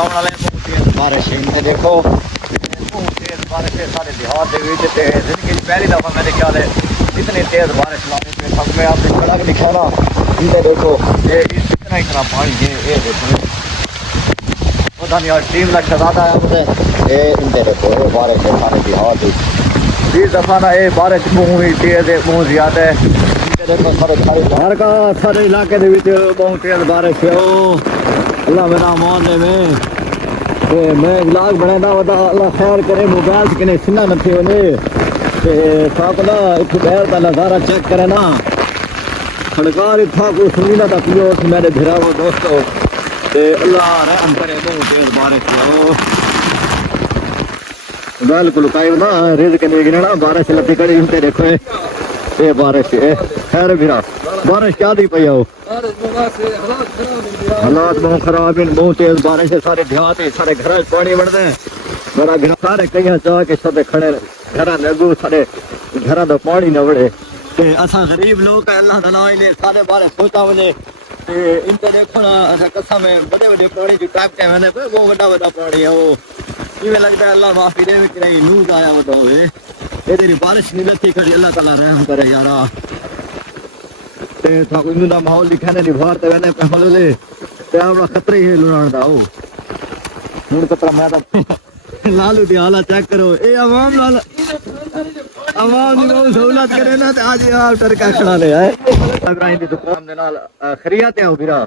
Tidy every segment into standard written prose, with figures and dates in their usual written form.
دکھاؤ والے بہت تیز بارش ہے دیکھو بہت تیز بارش ہے سارے دیہات کے زندگی پہلی دفعہ میرے خیال ہے اتنی تیز بارش لانے پہ سب میں آپ نے سڑک دکھانا ان پہ دیکھو یہ اتنا پانی ہے یہ دیکھو پتہ نہیں اور ٹیم لگ زیادہ ہے مجھے یہ ان پہ دیکھو یہ بارش ہے سارے دیہات 20 دفعہ نا یہ بارش بہت تیز ہے بہت زیادہ ہے دیکھو سارے کا سارے علاقے بہت تیز بارش ہے اللہ میرا مان دے میں بلاگ بنا ہوتا اللہ خیر کرے موبائل سے کنے سننا نہ تھے ساپ نا اتنے بہر کا نظارہ چیک کرے نا سڑکار اتنا کو سنی نہ تھا پیو میرے بھرا وہ دوستو اللہ رحم کرے بہت تیز بارش ہے بالکل کئی نا رزق نہیں گنا بارش لپی کڑی ہوتے دیکھو یہ بارش خیر بھرا بارش کیا دی پی آؤ حالات بہت خراب ہیں بہت تیز بارش ہے سارے دیہات سارے گھر پانی بڑھتے ہیں میرا گھر سارے کئی چاہ کے سب کھڑے گھر اگو سارے گھر تو پانی نہ بڑھے اصا غریب لوگ اللہ تعالیٰ سارے بارے سوچا وجے ان پہ دیکھو نا قسم میں بڑے بڑے پانی جو ٹائپ کے وہ بڑا بڑا پانی ہے وہ لگتا ہے اللہ معافی دے کہ نیوز آیا ہوتا ہوئے یہ تیری بارش نہیں لگتی کبھی اللہ تعالیٰ رحم کرے یارا ماحول دکھانے نہیں باہر تو پہلے خطرے ہی لڑان دا ہوں خطرہ میں لالو دی حالت چیک کرو اے عوام لال عوام دی بہت سہولت کرے نا تے اج آپ ٹرکا کھڑا لے آئے ابراہیم دی دکان دے نال خریت ہو بھرا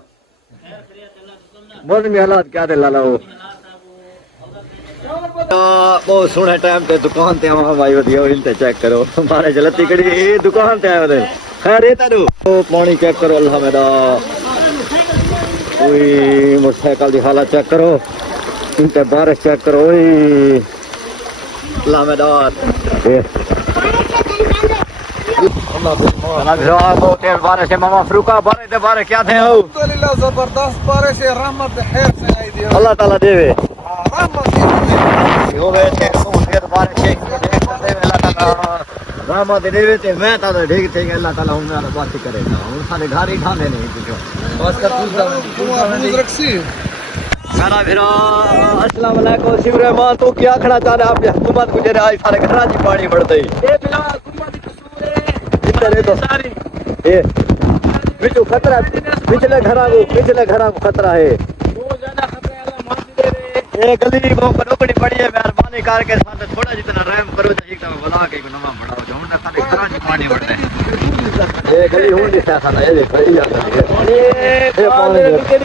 موسمی حالات کیا دے لالا وہ بہت سونے ٹائم تے دکان تے آواں بھائی ودی ان تے چیک کرو ہمارے جلتی کڑی اے دکان تے آئے ودے خیر اے تارو پانی چیک کرو اللہ میرا کوئی موٹر سائیکل دی حالت چیک کرو ان تے بارش چیک کرو اللہ میرا بہت تیز بارش ہے ماما فروقہ بارش دے بارے کیا تھے ہو الحمدللہ زبردست بارش ہے رحمت خیر سے آئی دی اللہ تعالیٰ دے رحمت ہو گئے تھے بہت تیز بارش ہے اللہ تعالیٰ رحمت دے تے میں تا ٹھیک ٹھیک اللہ تعالیٰ ہوں میرا بات کرے گا ہوں سارے گھر ہی کھانے نہیں کچھ بس کا پوچھ رکھسی میرا بھرا السلام علیکم شیو رحمان تو کیا کھڑا چاہ رہے آپ کی حکومت گزرے آئی سارے گھر جی پانی بڑھتے ہی خطرہ پچھلے گھر کو خطرہ ہے یہ گلی بہت روکڑی پڑی ہے مہربانی کر کے ساتھ تھوڑا جتنا رحم کرو جی بلا کے نواں بڑا ہو جاؤ سارے گھر جی پانی بڑھتے ہیں یہ گلی ہوں نہیں سا یہ دیکھو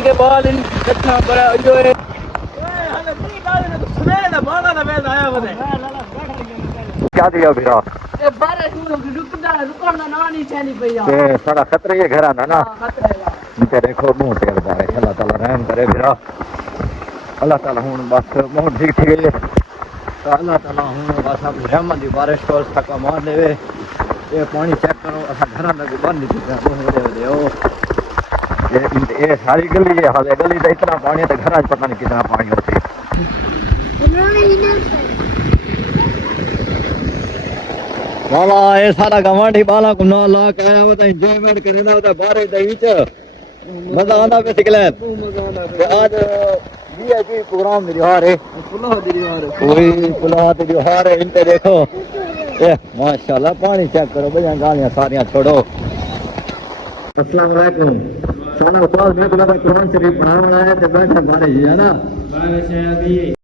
یہ بال کچھا بڑا جو ہے کیا دیا بھرا سارا خطرے کے گھر آنا نا دیکھو بہت تیز بارش اللہ تعالیٰ رحم کرے بھرا اللہ تعالیٰ ہوں بس بہت ٹھیک ٹھیک ہے اللہ تعالیٰ ہوں بس آپ رحمت دی بارش کو تھکا مار دے یہ پانی چیک کرو اصا گھر میں بند نہیں چکا بہت بڑے یہ ساری گلی ہے گلی تو اتنا پانی ہے گھر پتہ نہیں کتنا پانی ہوتی والا یہ سارا گوانڈی بالا کو نہ لا کے آیا ہوتا انجوائمنٹ کرے نا ہوتا بارش دے وچ مزہ آندا پہ سکلین آج وی آئی پی پروگرام دی دیوار ہے کوئی پلاح دی دیوار ہے ان پہ دیکھو ماشاءاللہ پانی چیک کرو بھائی گالیاں ساریاں چھوڑو السلام علیکم سارا استاد میں قرآن شریف پڑھانا ہے تو بیٹھا بارش ہے نا